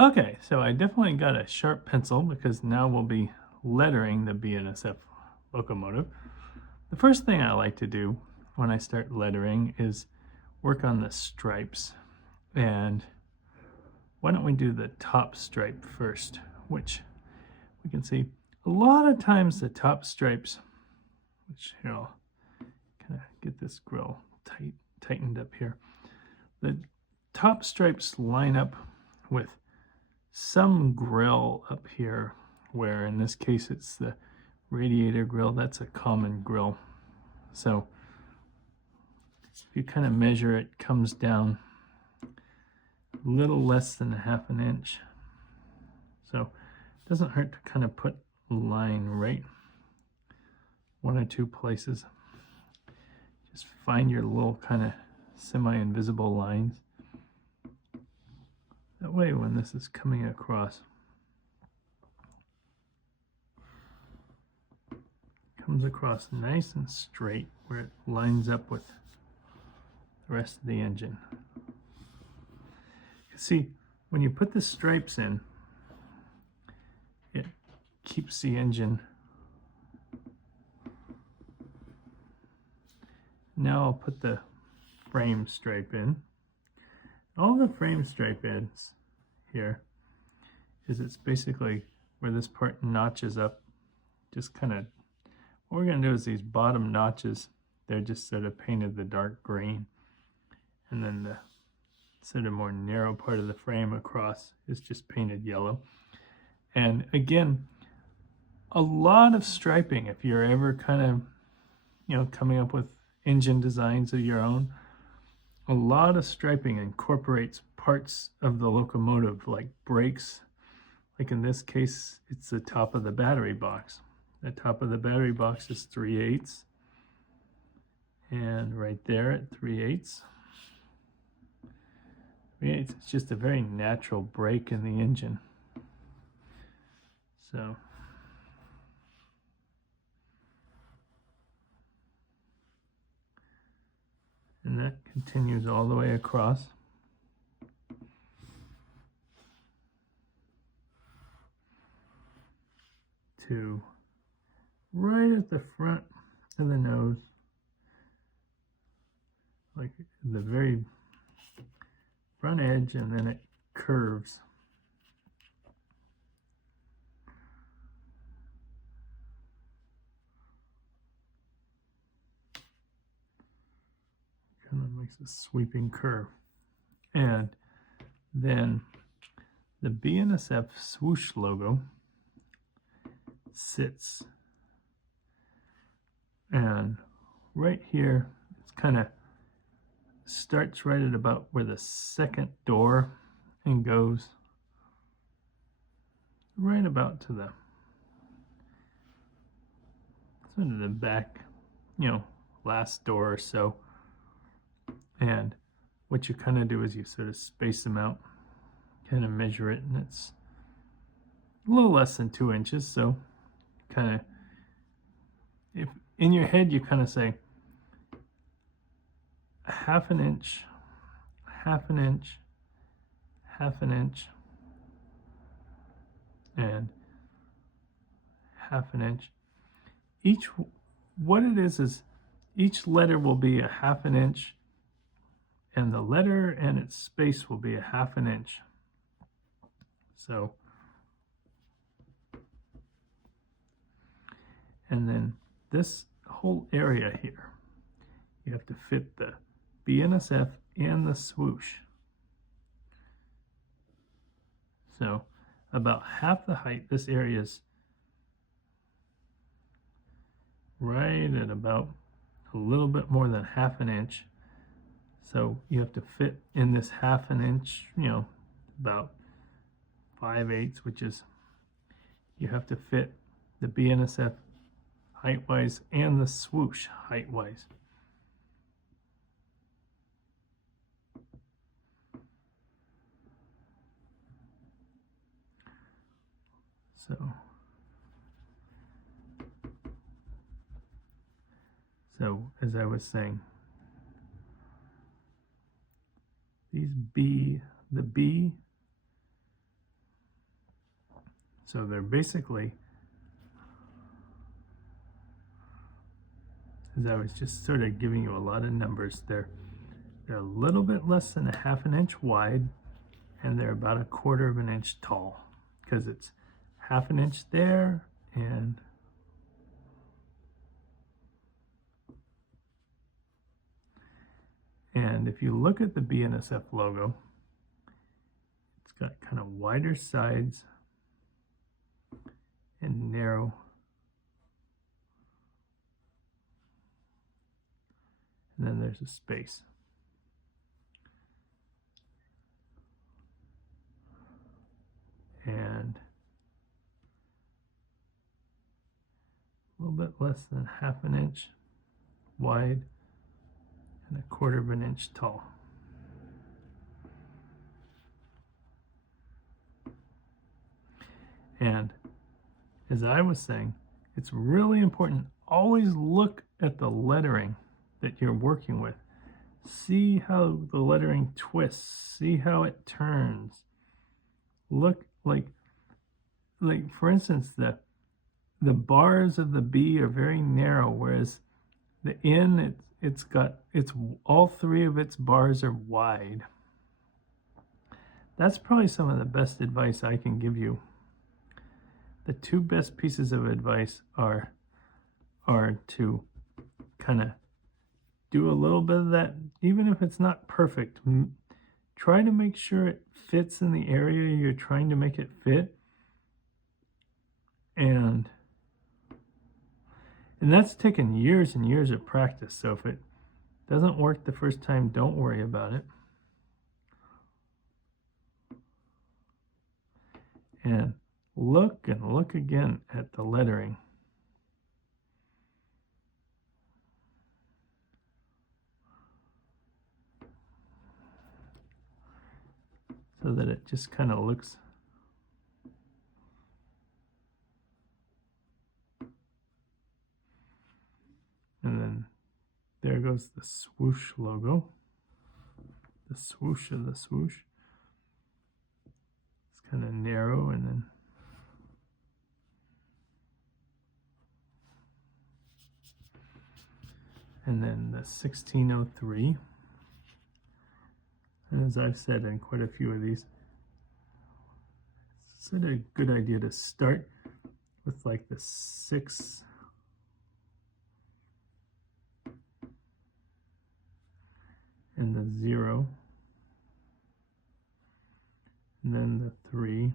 Okay, so I definitely got a sharp pencil because now we'll be lettering the BNSF locomotive. The first thing I like to do when I start lettering is work on the stripes. And why don't we do the top stripe first, which we can see a lot of times the top stripes, which here I'll kind of get this grill tightened up here. The top stripes line up with some grill up here, where in this case it's the radiator grill. That's a common grill. So if you kind of measure, it comes down a little less than 1/2 inch. So it doesn't hurt to kind of put a line right one or two places. Just find your little kind of semi-invisible lines. That way when this is coming across, it comes across nice and straight where it lines up with the rest of the engine. See, when you put the stripes in, it keeps the engine. Now I'll put the frame stripe in. All the frame stripe ends here is it's basically where this part notches up. Just kind of, what we're going to do is these bottom notches, they're just sort of painted the dark green. And then the sort of more narrow part of the frame across is just painted yellow. And again, a lot of striping, if you're ever kind of, coming up with engine designs of your own, a lot of striping incorporates parts of the locomotive, like brakes. Like in this case, it's the top of the battery box. The top of the battery box is 3/8. And right there at 3/8. It's just a very natural break in the engine. So and that continues all the way across. To right at the front of the nose, like the very front edge, and then it curves. Kind of makes a sweeping curve. And then the BNSF swoosh logo sits, and right here it's kind of starts right at about where the second door and goes right about to the sort of the back, last door or so. And what you kind of do is you sort of space them out, kind of measure it, and it's a little less than 2 inches. So kind of, if in your head you kind of say 1/2 inch, 1/2 inch, 1/2 inch, and 1/2 inch. What it is each letter will be 1/2 inch, and the letter and its space will be 1/2 inch. So, and then this whole area here, you have to fit the BNSF and the swoosh. So about half the height, this area is right at about a little bit more than 1/2 inch. So you have to fit in this 1/2 inch, about 5/8, which is, you have to fit the BNSF height-wise and the swoosh height-wise. So as I was saying, the B So they're basically, as I was just sort of giving you a lot of numbers, they're a little bit less than 1/2 inch wide, and they're about 1/4 inch tall, because it's 1/2 inch there and if you look at the BNSF logo, it's got kind of wider sides and narrow. And then there's a space. And a little bit less than 1/2 inch wide and 1/4 inch tall. And as I was saying, it's really important, always look at the lettering that you're working with. See how the lettering twists, see how it turns. Look, like for instance, the bars of the B are very narrow, whereas the N, it's all 3 of its bars are wide. That's probably some of the best advice I can give you. The 2 best pieces of advice are to kind of do a little bit of that, even if it's not perfect. Try to make sure it fits in the area you're trying to make it fit. And that's taken years and years of practice. So if it doesn't work the first time, don't worry about it. And look and look again at the lettering. So that it just kind of looks and then there goes the swoosh logo, the swoosh of the swoosh. It's kind of narrow, and then the 1603. And as I've said in quite a few of these, it's a good idea to start with like the 6 and the 0, and then the 3,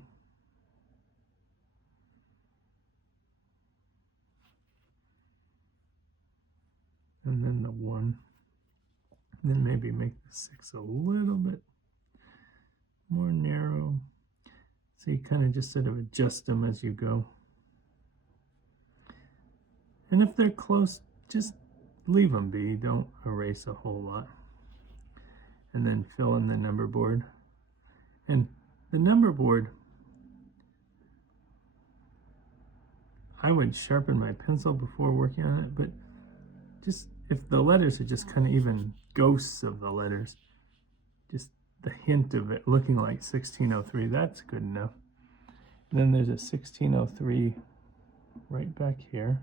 and then the 1, and then maybe make the 6 a little bit more narrow. So you kind of just sort of adjust them as you go. And if they're close, just leave them be. Don't erase a whole lot. And then fill in the number board. And the number board, I would sharpen my pencil before working on it, but just if the letters are just kind of even ghosts of the letters, just the hint of it looking like 1603, that's good enough. And then there's a 1603 right back here.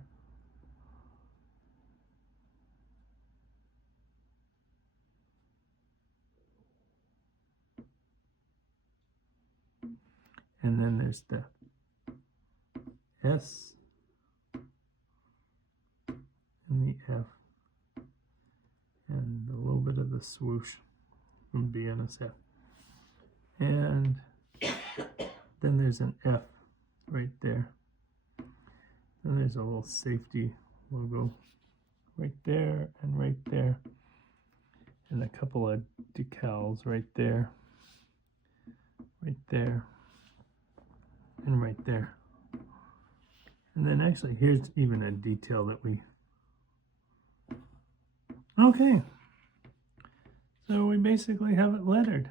And then there's the S and the F and a little bit of the swoosh from BNSF. And then there's an F right there. And there's a little safety logo right there and right there. And a couple of decals right there, right there, and right there. And then actually here's even a detail that we, okay, so we basically have it lettered.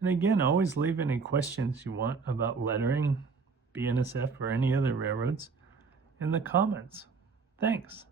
And again, always leave any questions you want about lettering, BNSF, or any other railroads in the comments. Thanks.